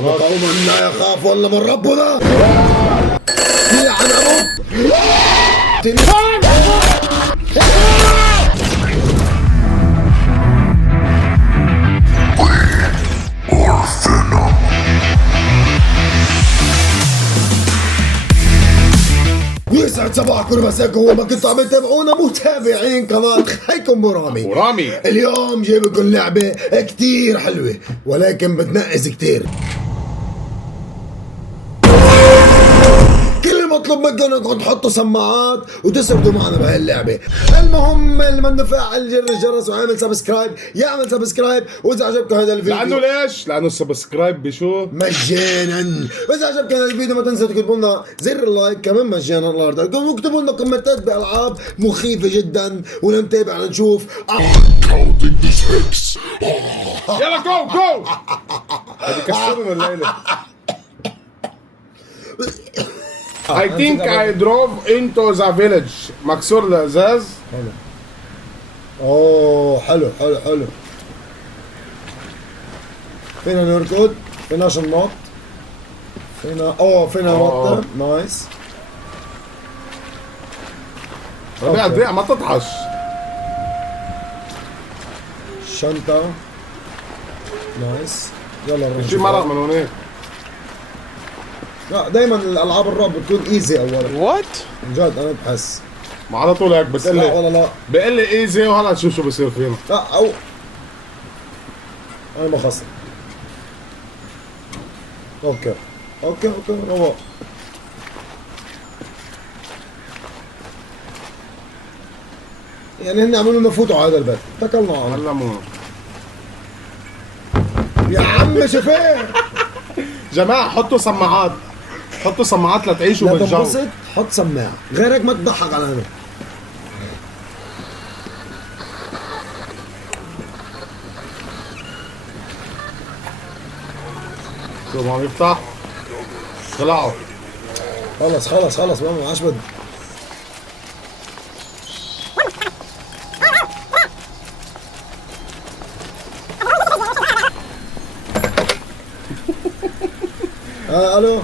نحن قوم لا يخاف الا من ربنا. يا عنبوت تليفون. يسعد صباحكم ومساكم وما كنتوا عم تتابعونا متابعين قناة خيكم برامي. ورامي اليوم جايب لكم لعبة كتير حلوة ولكن بتنقز كتير. كل المطلوب منكم انكم تحطوا سماعات وتسردوا معنا بهاي اللعبة. المهم اللي منه فاعل جر الجرس وعامل سبسكرايب يعمل سبسكرايب، واذا عجبكم هذا الفيديو لانه ليش؟ لانه السبسكرايب بشو؟ مجانا. واذا عجبكم هذا الفيديو ما تنسوا تكتبوا لنا زر اللايك كمان مجانا الله يرضى عليكم، واكتبوا لنا كومنتات بالعاب مخيفة جدا ونتابع لنشوف. يلا جو جو. بدي كسرنا الليلة. I think I drove into the village. مكسور الازاز. حلو. اوه حلو حلو حلو. فينا نركض، فيناش ننط، فينا ننط. نايس. ربيع الضيع ما تطحش. شنطة. نايس. يلا نروح. شي مرق من هونيك. لا دايما الالعاب الرعب بتكون ايزي اولا. وات؟ من جد انا بحس. ما على طول هيك بتقول لا لي ولا لا. بقول لي ايزي وهلا تشوف شو بصير فينا. لا او انا ما خسر. اوكي رواق. يعني هن عملوا لنا فوتوا على هذا البيت، اتكلنا على الله. هلا مو يا عم شوفين جماعة حطوا سماعات. حطوا سماعات لتعيشوا لا بالجو. تنبسط حط سماعة، غيرك ما تضحك علينا. شو ما بيفتح؟ طلعوا. خلص ماما ما عادش بدي. الو.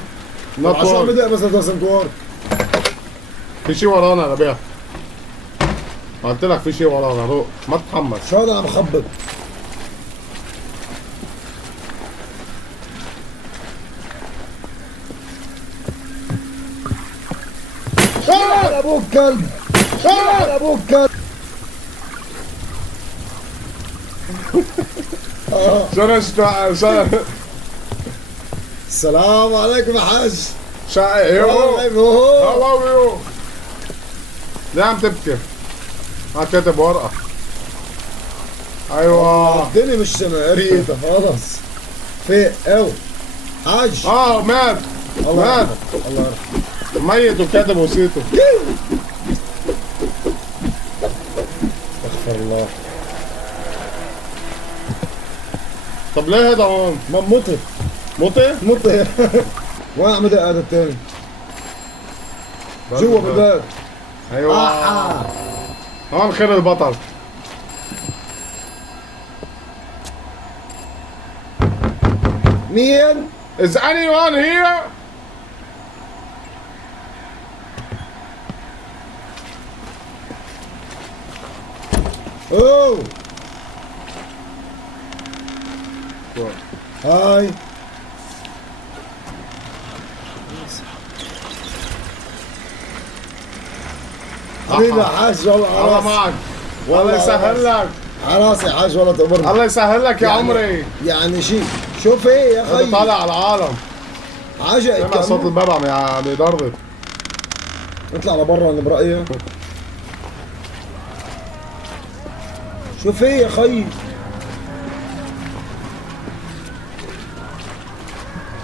شو عم بدق بس doesn't work. في شي ورانا ربيع. قلت لك في شي ورانا روق ما تتحمس. شو هذا عم بخبط؟ تعال ابوك كلب. تعال ابوك كلب. شو السلام عليكم يا حاج. يو هو هاو يو. ليه عم تبكي؟ كاتب ورقة. ايوه الدنيا مش قريتها خلص. فيق او حاج. مات. الله مات. يرحمه الله يرحمه. ميت وكاتب وصيته. استغفر الله. طب ليه هذا هون؟ ما مطر مطي؟ وين عم بدق هذا الثاني؟ جوا بالباب. ايوه هون خير البطل. مين؟ Is anyone here? اوه هاي. حبيبي يا حاج والله الله معك. والله يسهل لك. على راسي يا حاج والله تأمرني. الله يسهل لك يا يعني عمري. يعني شيء شوف ايه يا هذا خي. طالع على العالم. حاجة سمع صوت الباب عم يضرب. اطلع لبرا انا برأيي. شوف ايه يا خي.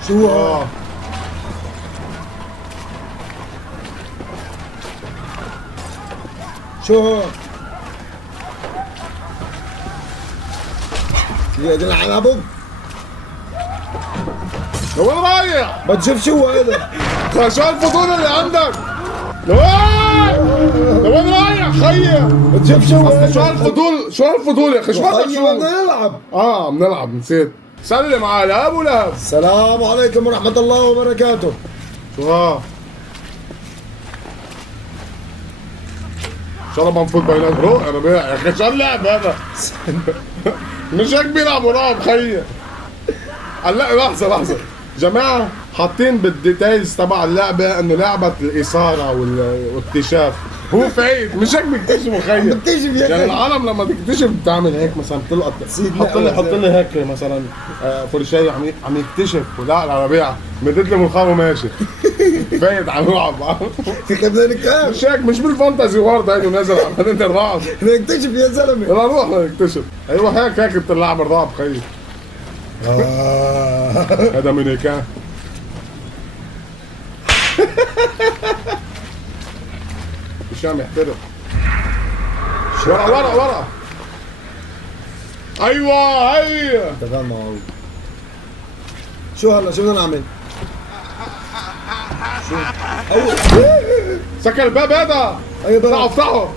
شو شو يا دي العنب. لوين رايح؟ بتشوف شو هذا؟ شو الفضول اللي عندك؟ لوين رايح خيي؟ بتشوف شو هذا؟ شو هالفضول يا اخي؟ شو خيي بدنا نلعب. بنلعب نسيت. سلم على ابو لهب. السلام عليكم ورحمة الله وبركاته. شو ها؟ ان شاء الله ما نفوت بينات روح يا ربيع يا اخي شو اللعب هذا؟ مش هيك بيلعبوا رعب خيي. هلا لحظة جماعة حاطين بالديتيلز تبع اللعبة انه لعبة الإثارة والاكتشاف. هو فايت مش هيك بيكتشفوا خيي. بكتشف يا يعني أخي. العالم لما تكتشف بتعمل هيك مثلا بتلقط حط لي هيك مثلا فرشاية عم يكتشف ولا العربية مدد لي منخار وماشي. فايت على الرعب. بدنا نكتشف. مش هيك مش بالفانتازي وورد هيك نازل على مدينة الرعب. نكتشف يا زلمة. يلا نروح نكتشف. ايوه هيك بتلعب الرعب خيي. هذا من هيك. مش عم يحترق. ورا ايوه هي تمام معروف. شو هلا شو بدنا نعمل؟ شو؟ سكر الباب هذا. اي باب؟ افتحه.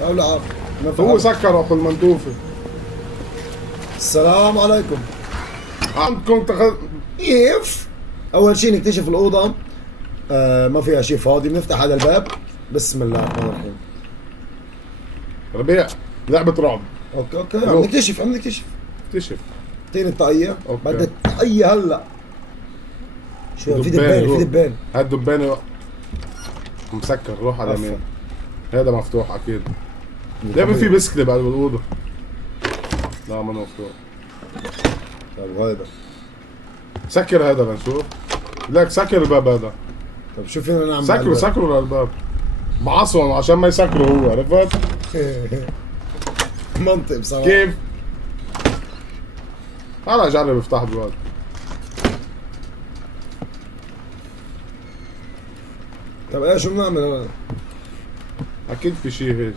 تعالوا لعب. هو سكره اخو المنتوفه. السلام عليكم. عندكم كيف؟ اول شيء نكتشف الاوضه. ما فيها شيء فاضي، بنفتح هذا الباب. بسم الله الرحمن الرحيم. ربيع لعبة رعب. اوكي عم نكتشف اكتشف. اعطيني الطاقية. أوكي. بدك الطاقية هلا. شو في دبان هاد دبانة مسكر روح على اليمين. هذا مفتوح اكيد. ليه في بسكلي بعد بالأوضة؟ لا ما مفتوح. طيب هذا. سكر هذا لنشوف. لك سكر الباب هذا. طيب شو فينا نعمل؟ سكروا للباب. بعصهم عشان ما يسكروا هو عرفت؟ منطق بصراحة. كيف؟ هلا جرب افتح الباب. طيب ايه شو بنعمل هلا؟ اكيد في شيء هيك.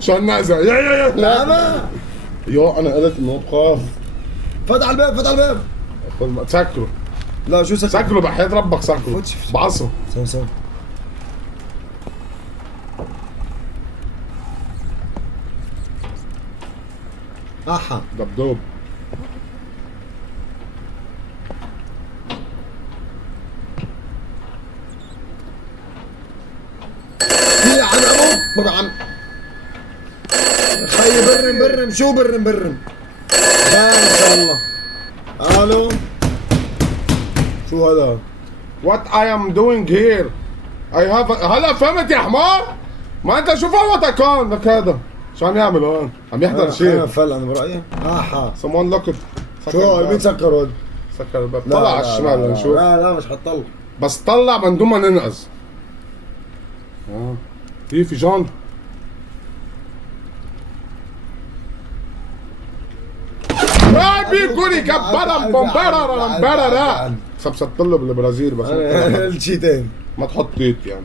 شو النازع يا لا ما انا قلت انه بخاف. فتح الباب. سكروا. لا شو سكروا بحياة ربك سكروا. بعصوا. سو احا دبدوب. يا عم ابو عم خي برم شو برم ان شاء الله. الو شو هذا؟ What I am doing here I have هلا فهمت يا حمار؟ ما انت شو فوتك كان لك هذا؟ شو عم يعمل هون؟ عم يحضر شيء. انا فل برايي. احا someone locked. شو مين سكر هون؟ سكر الباب. طلع على الشمال لنشوف. لا مش حطلع. بس طلع من دون ما ننقذ. في جان. بيقولي كبرم بومبارا سبسط له بالبرازيل بس الشيتين ما تحط تيت يعني.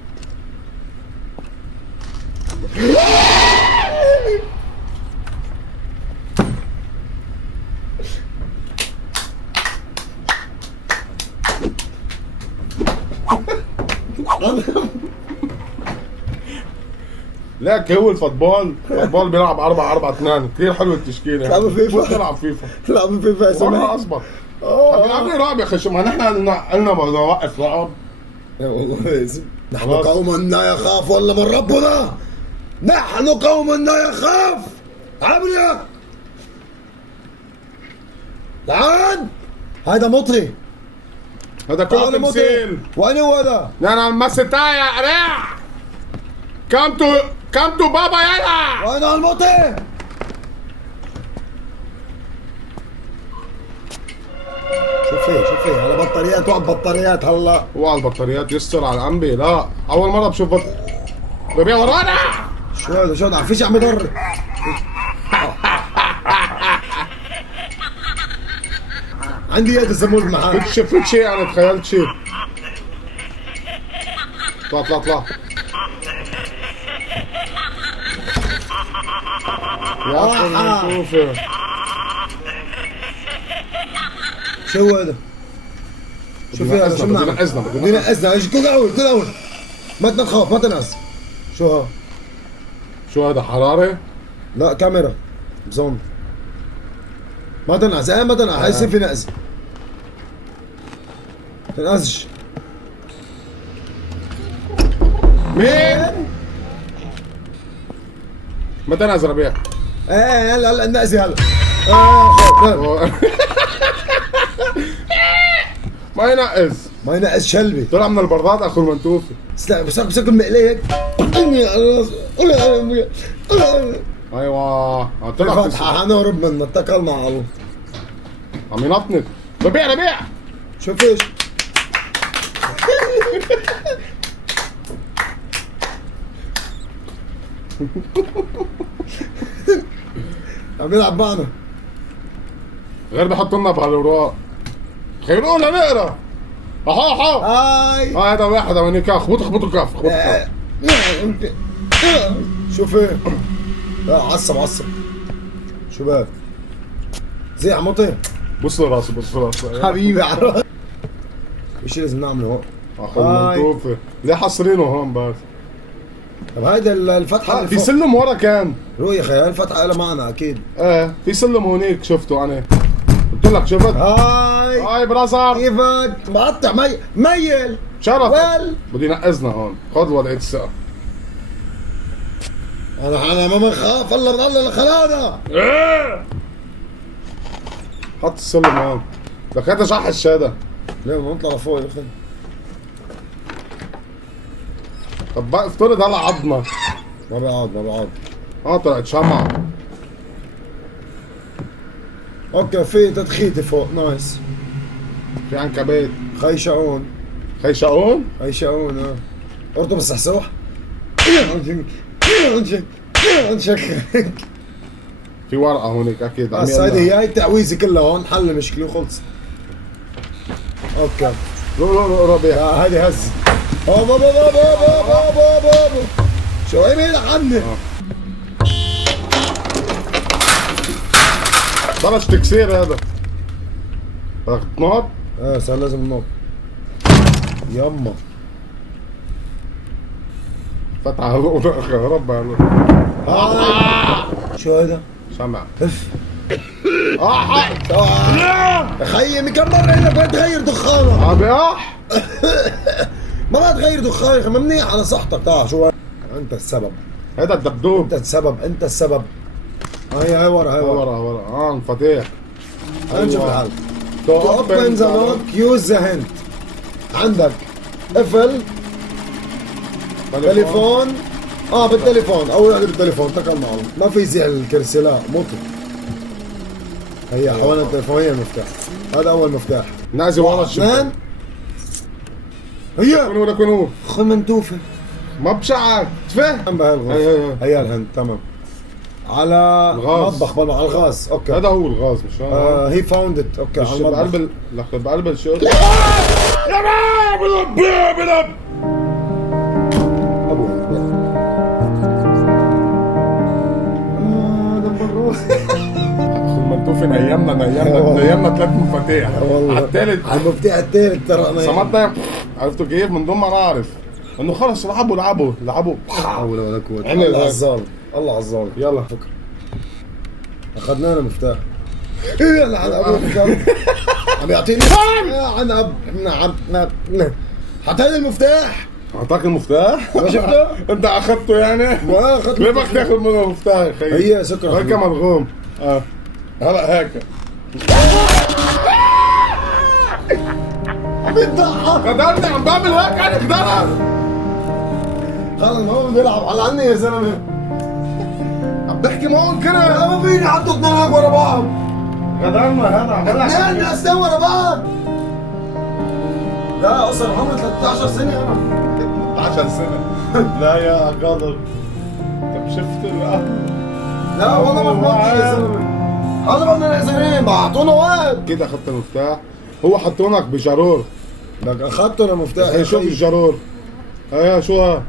لك هو الفوتبول بيلعب 4-4-2 كثير حلو التشكيله. لعبوا فيفا. بيلعب فيفا. لعبوا فيفا يا سماح. اصبر. بيلعبوا رعب يا اخي. شو ما نحن قلنا بدنا نوقف رعب. يا والله لازم. نحن قوم لا يخاف ولا من ربنا. نحن قوم لا يخاف. عبريا تعال. هذا مطري. هذا كله تمثيل. وين هو هذا؟ انا مسيتها يا قريع. كم تو بابا يلا. وين المطري؟ شوفي على بطاريات وعلى بطاريات هلا. وعلى البطاريات يستر على الانبي. لا اول مره بشوف ببيع ورانا. شو هذا فيش عم يضر. عندي يد الزمول معاه. فت شيء انا تخيلت شيء. طلع يا شوفي. شو هذا؟ شو فيها؟ شو بنعمل؟ بدنا اذن ايش كل اول ما تخاف ما تنقص. شو ها؟ شو هذا حرارة؟ لا كاميرا بظن. ما تنقص ما تنقص، حيصير في نقص. تنقصش. مين؟ متى نازل ربيع؟ هلا النقزي هلا. ما ينقز. ما ينقص شلبي. طلع من البردات اخو المنتوفي. بس اكل مقليه هيك. ايوه طلع فتحة حنهرب منه، اتكلنا على الله. عم ينطنط. ربيع ربيع شوف ايش. عم يلعب معنا. غير بحط لنا بهالاوراق. خيرونا نقرا. اها هاي هذا واحد من كاف اخبطوا كاف شوف ايه. لا عصب شباب. زي عمطي بص لراسه حبيبي عرفت. ايش لازم نعمله هون؟ اخو المنتوفي ليه حاصرينه هون بس؟ طب هيدا الفتحة اللي في فوق. سلم ورا كان. روح يا اخي، هاي الفتحة لها معنا اكيد. ايه في سلم هونيك شفته انا. قلت لك شفت؟ هاي برازر كيفك؟ مقطع ميل شرف. ويل بدي ينقزنا هون. خذ وضعية الثقة. انا ما بخاف، الله من الله اللي خلانا. حط السلم هون. لك هذا شحش هذا. ليه ما نطلع لفوق يا اخي؟ طب بقى افترض هلا عضنا. ما بقعد. طلعت شمعة. اوكي في تدخيتي فوق نايس. في عنكبيت. خيشعون خيشقون؟ ارطب السحسوح. في ورقة هونيك اكيد. بس هاي التعويذة كلها هون حل المشكلة وخلص. اوكي رو ربيع. هذه هز. شو هي مين عني؟ بلش تكسير هذا. بدك تنط؟ صار لازم ننط. يما فتح هالورقة ربع. شو هذا؟ شمع. اف خيي كم مرة انك ما تغير دخانة. عبيح. ما تغير دخانة، ممنيع على صحتك. تعال شو انت السبب. هذا الدبدوب. انت السبب. هاي ورا الفاتيح. نشوف الحل. تو open the lock use the hint. عندك قفل تليفون. بالتليفون اول وحده بالتليفون. تكلنا على ما في يزيع الكرسي. لا موطي. هي حوالي التليفون هي المفتاح. هذا اول مفتاح. نازل ورا اثنين. هي كونوا اخي منتوفه. ما بشعك تفهم بهالغاز. هي الهند تمام. على الغاز. مطبخ على الغاز. اوكي هذا هو الغاز مش هي فاوند ات. اوكي مش على المطبخ. بقلب لك بقلب الشغل. يا بلب ابو المنتوفي نيمنا 3 مفاتيح. والله على الثالث على المفتاح الثالث ترى صمتنا. عرفتوا كيف؟ من دون ما نعرف انه خلص لعبوا لا حول ولا قوة. الله الله عالظالم. الله عالظالم. يلا فكر. اخذنا له مفتاح. يلا على ابوك عم يعطيني عنب. حطيني المفتاح. اعطاك المفتاح؟ ما شفته؟ انت اخذته يعني؟ ما اخذت. ليه بدك تاخذ منه المفتاح يا خيي؟ هي سكر. هيك ملغوم. هلا هيك بتضحك. غدرني عم بعمل هيك انا غدرت. خلص ما هو بيلعب على عني يا زلمه. عم بحكي معهم كده. ما فيني حطوا اثنين هيك ورا بعض. غدرنا هذا عم بلعب. اثنين ناس ورا بعض. لا قصر عمري 13 سنة انا. 10 سنة. لا يا قادر. طب شفت لا والله ما فهمت يا زلمه. هذا بدنا نعذرين بعطونا وقت. كده اخذت المفتاح. هو حطونك بجرور. لك اخذته المفتاح. هي شوف الجرور. هي شو ها؟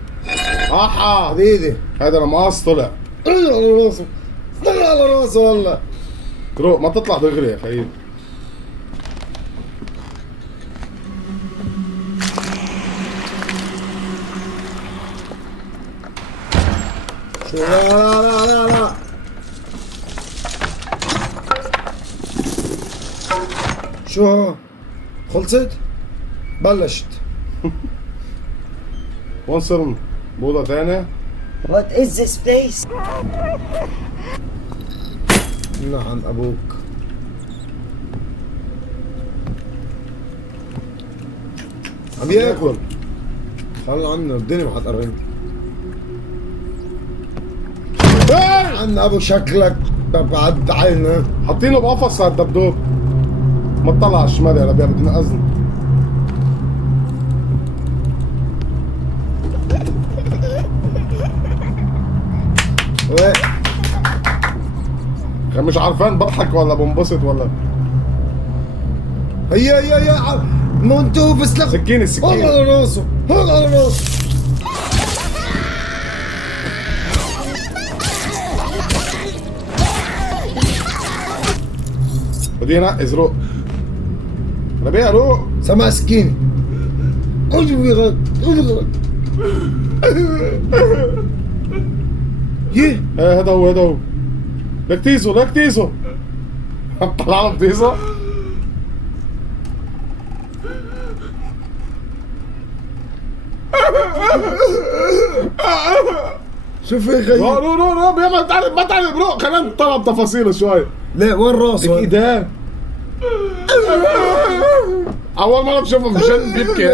حديدي. هذا المقص طلع. على راسه. على راسه والله. تروح ما تطلع دغري يا خيي. لا لا لا لا. شو خلصت؟ بلشت. وين صرنا؟ بوضة تانية؟ What is this place? نعم ابوك. عم ياكل. خلي عنا الدنيا ما حتقرب. عنا ابو شكلك بعد عينه. حاطينه بقفص على الدبدوب. ما تطلع على الشمال يا ربيع بدنا أذن. مش عارفان بضحك ولا بنبسط ولا هي منتوف اسلخ. سكينة هون السكينة. على راسه، هون على راسه. بدي نقز روق. ربيع روق. سمع سكينة. اجي بغد، اجي بغد. يه ايه هذا هو هذا هو. لك تيزو لك تيزو. طلع له بتيزو. شوف يا رو خيي. رو رو رو ما تعرف ما تعرف روق خلينا نطلع تفاصيله شوي. لا وين لك راسه؟ ايدان. اول مرة بشوفه في جن بيبكي.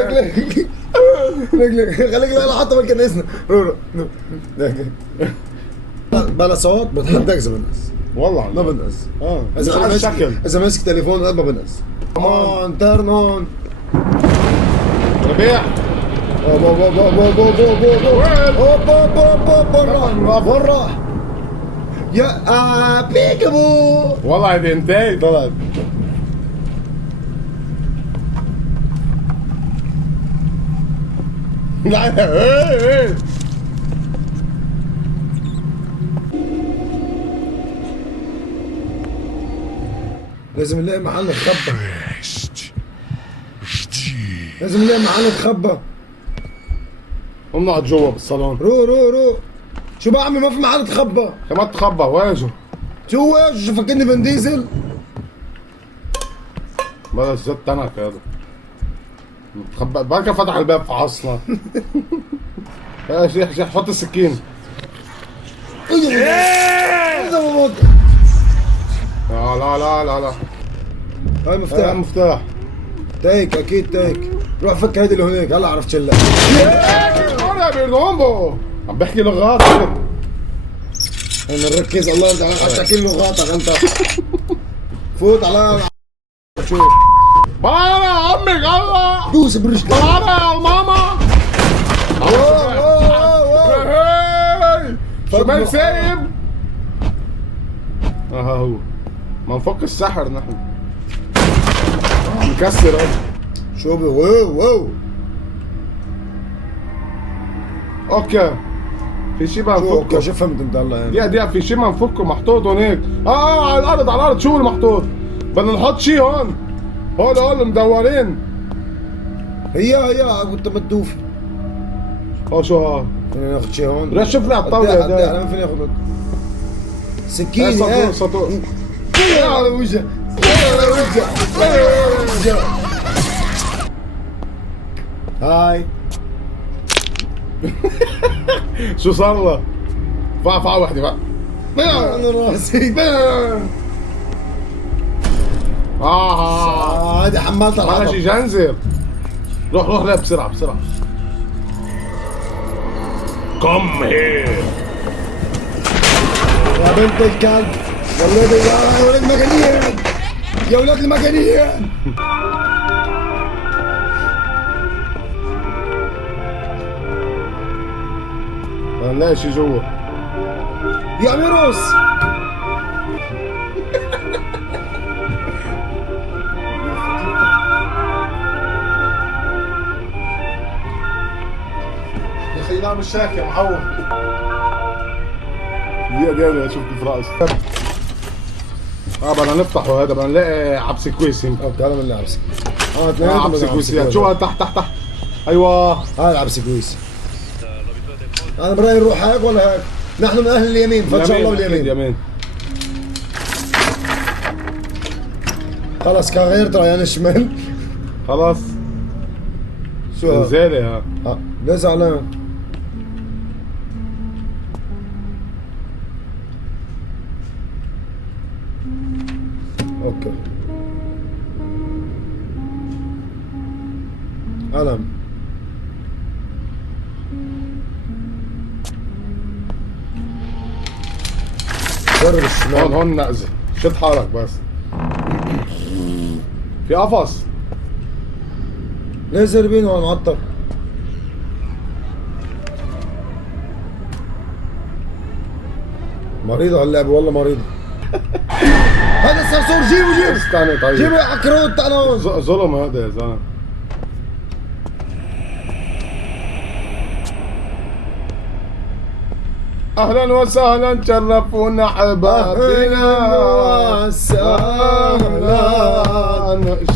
لك خليك لا حتى ما كنسنا. رو بلا صوت بتحداك اذا بنقص. والله ما بنقص. مش على الشكل. اذا ماسك تليفون ما بنقص. ترن اون. ربيع برا يا بيكابو. والله هذه انتهي طلعت. لا ايه لازم نلاقي محل نتخبى. لازم نلاقي محل نتخبى. قوم نقعد جوا بالصالون. رو شو بعمل؟ ما في محل نتخبى. كمان تخبى واجه. شو شو فكرني فان ديزل؟ بلا زيت تنك هذا. تخبى بركة فتح الباب في عصنا. يا شيخ حط السكين. لا هاي مفتاح. مفتاح. تيك اكيد تيك. روح فك هيدي اللي هناك هلا عرفت شلك. يا بيرنومبو عم بحكي لغات. انا نركز الله يرضى عليك تحكي لغاتك انت. فوت على شوف. بلا عمك الله. دوس برجلك. بلا ماما. شمال سايب. هو ما نفك السحر نحن. نكسر شو واو اوكي. في شي ما شو نفكه. شو فهمت انت هلا يعني؟ دقيقة في شي ما نفكه محطوط هونيك. على الارض شو المحطوط؟ بدنا نحط شي هون. هول مدورين. هي كنت مدوفي. شو ها؟ فينا ناخذ شيء هون. رح شوف لي على الطاولة انا ما فيني اخذ سكينة. سطور على وجهك. هاي شو صار له؟ فعفعة وحدة بقى. انا راسي. هذه حمالة معنا شي العظم. جنزر. روح لا بسرعة. كم هير. يا بنت الكلب. يا ولاد المجانين. يا ولاد المجانين. هنلاقي شي جوا. يا ميروس. يا اخي لا مش شاكي محول. دقيقة اشوف كيف رأس. بدنا نفتحه هذا بدنا نلاقي عبسي كويس يمكن. تعال من العبسي. عبسي كويس شو تحت. ايوه هاي العبسي كويس. انا برايي نروح هيك ولا هيك؟ نحن من اهل اليمين، فتش الله أكيد باليمين. يمين. خلص كان غير ترى يعني الشمال. خلاص شو انزالي ها. ليه زعلان؟ اوكي علم جرب هون الشمال. هون نقزة، شد حالك بس. في قفص. ليه زربين هون معطل؟ مريضة هاللعبة والله مريضة. هذا الصرصور جيبه استنى طيب. جيبه يا عكروت تعال هون. ظلم هذا يا زلمة. اهلا وسهلا تشرفونا حبابنا وسهلا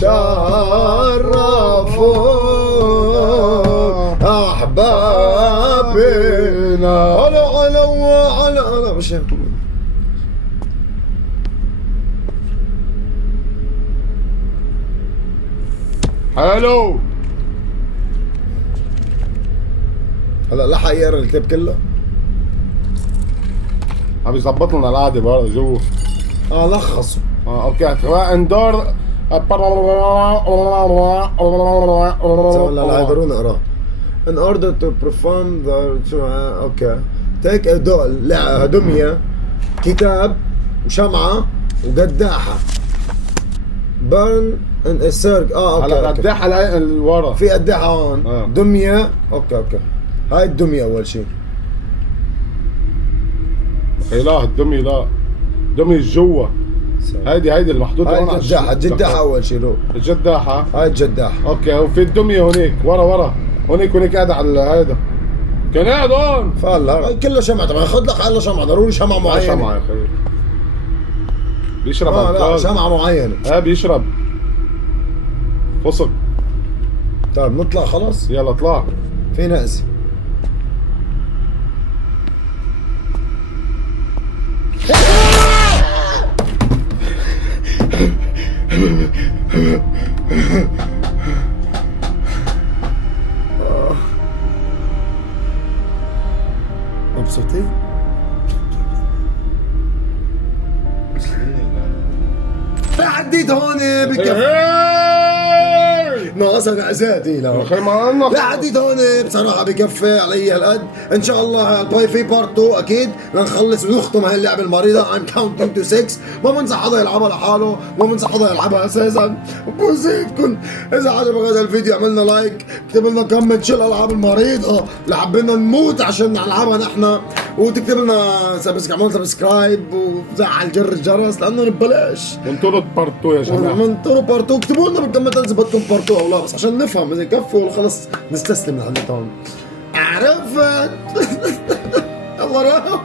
شرفوا احبابنا. هلا مش حلو. هلا لحق يقرا الكتاب كله. عم يظبط لنا القعده برا جوا. لخصوا. اوكي اندور. لا يقدرون نقراه. In order to perform the اوكي take a doll لا دمية كتاب وشمعة وقداحة burn in a circle. هلا اوكي قداحة اللي ورا في قداحة هون. دمية اوكي هاي الدمية اول شيء. لا الدمية لا دمية جوا. هيدي المحطوطة هون. هاي الجداحة اول شيء روح. الجداحة هاي الجداحة. اوكي وفي الدمية هونيك ورا هونيك قاعد على هيدا. كان قاعد هون. فهلا هاي كله شمعة. طبعا خذ لك على شمعة ضروري شمعة معينة. شمعة يا اخي بيشرب. لا شمعة معينة. بيشرب فصق. طيب نطلع خلص. يلا اطلع. في نقز. مبسوطين؟ عديت هون بكفي. ناقصها نقزات هي لا اخي ما قلنا لا عديت هون بصراحه بكفي علي هالقد. ان شاء الله الباي في بارت 2 اكيد لنخلص ونختم هاي اللعبه المريضه. I'm counting to 6. ما بنصح حدا يلعبها لحاله، ما بنصح حدا يلعبها اساسا. بوزيتكم اذا عجبك هذا الفيديو عملنا لايك، اكتب لنا كومنت شو الالعاب المريضه اللي حبينا نموت عشان نلعبها نحن، وتكتب لنا سبسكرايب وزعل جر الجرس لانه ببلاش. وانطروا بارت 2 يا جماعه. وانطروا بارت 2. اكتبوا لنا بالكومنتات اذا بدكم بارت 2 او لا، بس عشان نفهم اذا كفوا ولا خلص نستسلم لحد هون. عرفت؟ الله راح